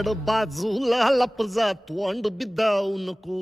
झाड बाजूला लपजा तोंड बिदाऊ नको.